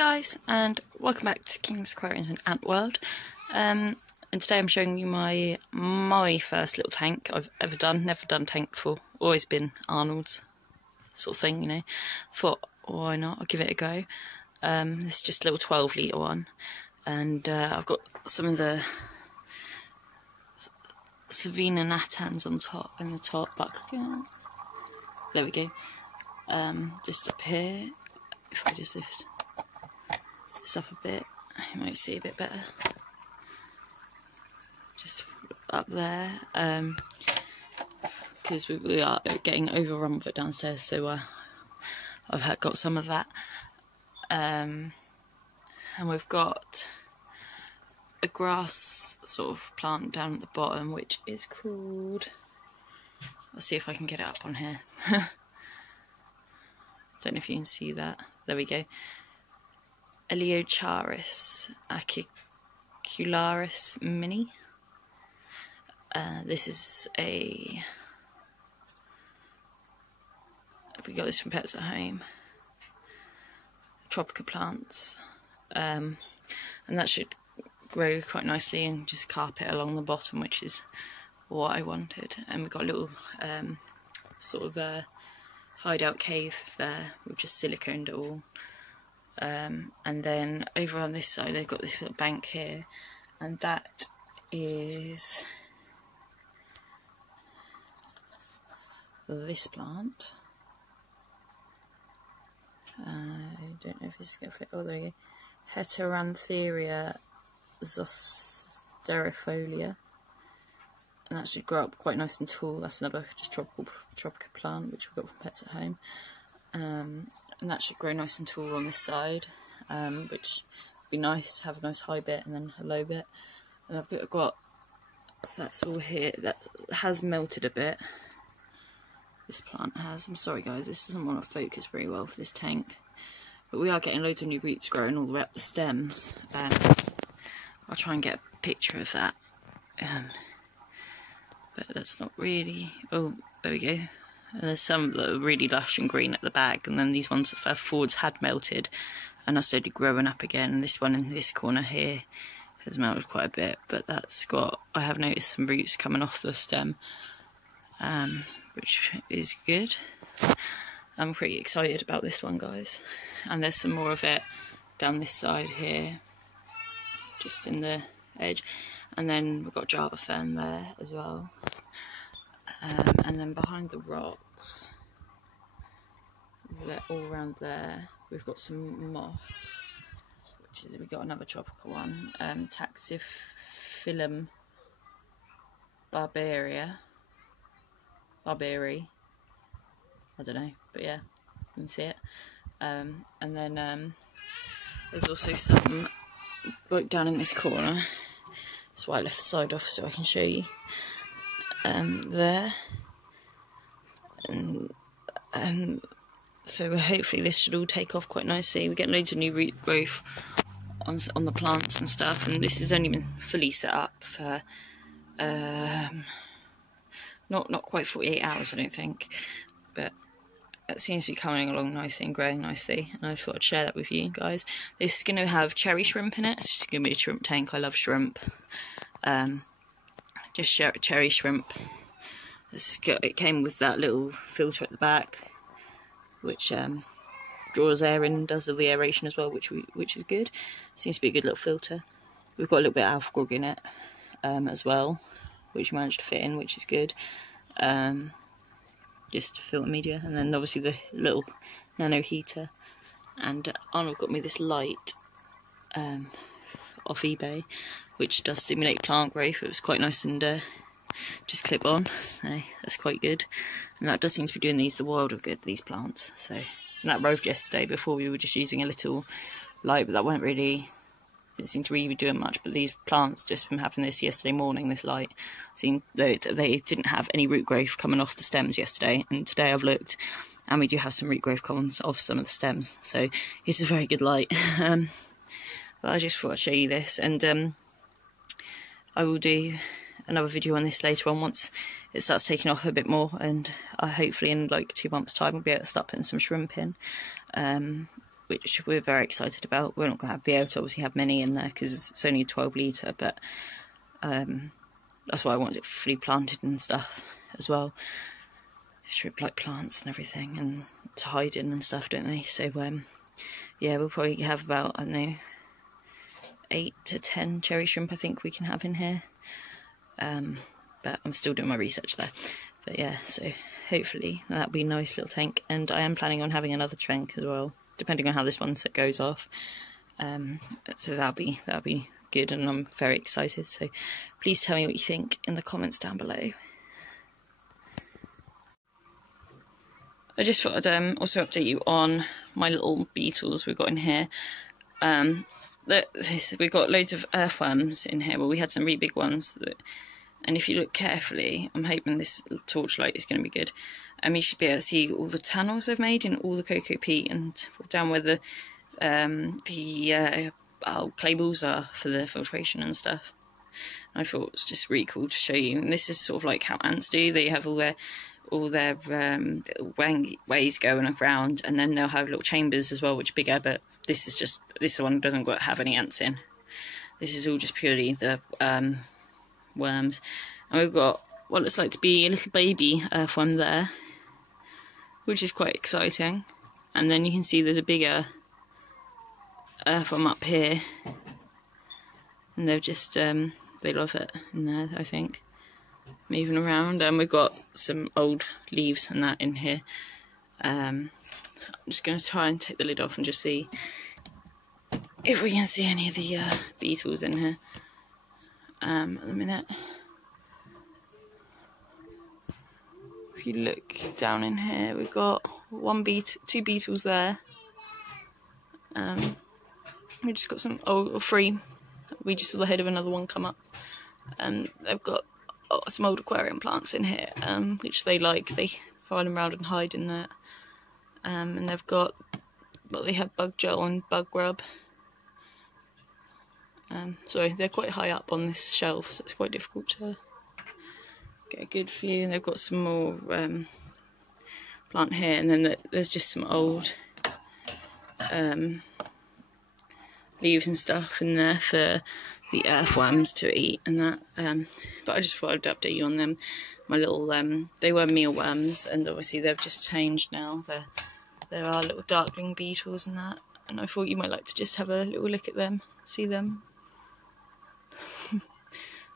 guys, and welcome back to King's Aquariums and Ant World. And today I'm showing you my first little tank I've ever done. Never done tank before. Always been Arnold's sort of thing, you know. Thought, why not? I'll give it a go. This is just a little 12 litre one, and I've got some of the Savina natans on top, in the top. But there we go. Just up here. If I just lift this up a bit, you might see a bit better. Just up there, because we are getting overrun with it downstairs, so I've got some of that. And we've got a grass sort of plant down at the bottom, which is called, I'll see if I can get it up on here. Don't know if you can see that. There we go. Eleocharis acicularis mini. This is a... we got this from Pets at Home. Tropical plants. And that should grow quite nicely and just carpet along the bottom, which is what I wanted. And we've got a little sort of hideout cave there. We've just siliconed it all. And then over on this side they've got this little bank here, and that is this plant. I don't know if this is going to fit. Oh, there you go. Heterantheria zosterifolia, and that should grow up quite nice and tall. That's another just tropical plant which we got from Pets at Home, and that should grow nice and tall on this side, which would be nice. Have a nice high bit and then a low bit. And I've got so that's all here. That has melted a bit. This plant has. I'm sorry guys, this doesn't want to focus very well for this tank, but we are getting loads of new roots growing all the way up the stems. I'll try and get a picture of that. But that's not really... oh, there we go. And there's some that are really lush and green at the back, and then these ones that forwards had melted and are slowly growing up again. And this one in this corner here has melted quite a bit, but that's got... I have noticed some roots coming off the stem, which is good. I'm pretty excited about this one, guys. And there's some more of it down this side here, just in the edge. And then we've got Java Fern there as well. And then behind the rocks, all around there, we've got some moss, which is, we've got another tropical one, Taxiphyllum barberi, I don't know, but yeah, you can see it. And then there's also some right down in this corner. That's why I left the side off, so I can show you. There, and so hopefully this should all take off quite nicely. We're getting loads of new root growth on the plants and stuff, and this has only been fully set up for not quite 48 hours, I don't think, but it seems to be coming along nicely and growing nicely, and I thought I'd share that with you guys. This is going to have cherry shrimp in it. It's just going to be a shrimp tank. I love shrimp. Just cherry shrimp. It came with that little filter at the back, which draws air in and does all the aeration as well, which is good. Seems to be a good little filter. We've got a little bit of alpha grog in it as well, which managed to fit in, which is good. Just filter media, and then obviously the little nano heater. And Arnold got me this light off eBay, which does stimulate plant growth. It was quite nice and just clip on, so that's quite good. And that does seem to be doing the world of good, these plants. So, and that arrived yesterday. Before we were just using a little light, but that didn't seem to really be doing much. But these plants, just from having this yesterday morning, this light, seemed they didn't have any root growth coming off the stems yesterday, and today I've looked and we do have some root growth coming off some of the stems, so it's a very good light. But I just thought I'd show you this, and I will do another video on this later on once it starts taking off a bit more, and hopefully in like 2 months time we'll be able to start putting some shrimp in. which we're very excited about. We're not going to be able to obviously have many in there because it's only a 12 litre, but that's why I wanted it fully planted and stuff as well. Strip like plants and everything, and to hide in and stuff, don't they? So yeah, we'll probably have about, I don't know, 8 to 10 cherry shrimp I think we can have in here. But I'm still doing my research there. But yeah, so hopefully that'll be a nice little tank, and I am planning on having another tank as well, depending on how this one goes off. So that'll be good, and I'm very excited. So please tell me what you think in the comments down below. I just thought I'd also update you on my little beetles we've got in here. We've got loads of earthworms in here. Well, we had some really big ones, and if you look carefully, I'm hoping this torchlight is going to be good. You should be able to see all the tunnels they've made in all the cocoa peat, and down where the clay balls are for the filtration and stuff. And I thought it was just really cool to show you. And this is sort of like how ants do. They have all their ways going around, and then they'll have little chambers as well, which are bigger. But this one doesn't have any ants in. This is all just purely the worms. And we've got what looks like to be a little baby earthworm there, which is quite exciting. And then you can see there's a bigger earthworm up here, and they've just they love it in there, I think, moving around. And we've got some old leaves and that in here. I'm just going to try and take the lid off and just see if we can see any of the beetles in here at the minute. If you look down in here, we've got two beetles there. We just got three. We just saw the head of another one come up. And they've got some old aquarium plants in here, which they like. They fly them around and hide in there. And they've got, they have bug gel and bug rub. Sorry, they're quite high up on this shelf, so it's quite difficult to get a good view. And they've got some more plant here, and then there's just some old leaves and stuff in there for the earthworms to eat and that. But I just thought I'd update you on them. My little they were mealworms, and obviously they've just changed now. There are little darkling beetles and that, and I thought you might like to just have a little look at them, see them.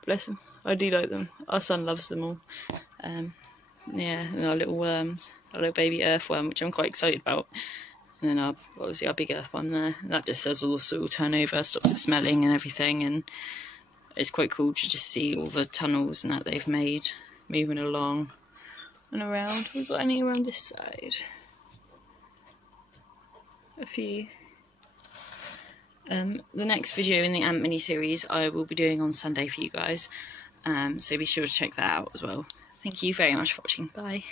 Bless them, I do like them. Our son loves them all. Yeah, and our little worms, our little baby earthworm, which I'm quite excited about. And then obviously our big earthworm there. And that just does all the soil turnover, stops it smelling and everything. And it's quite cool to just see all the tunnels and that they've made moving along and around. We've got any around this side? A few. The next video in the ant mini series I will be doing on Sunday for you guys. So be sure to check that out as well. Thank you very much for watching. Bye.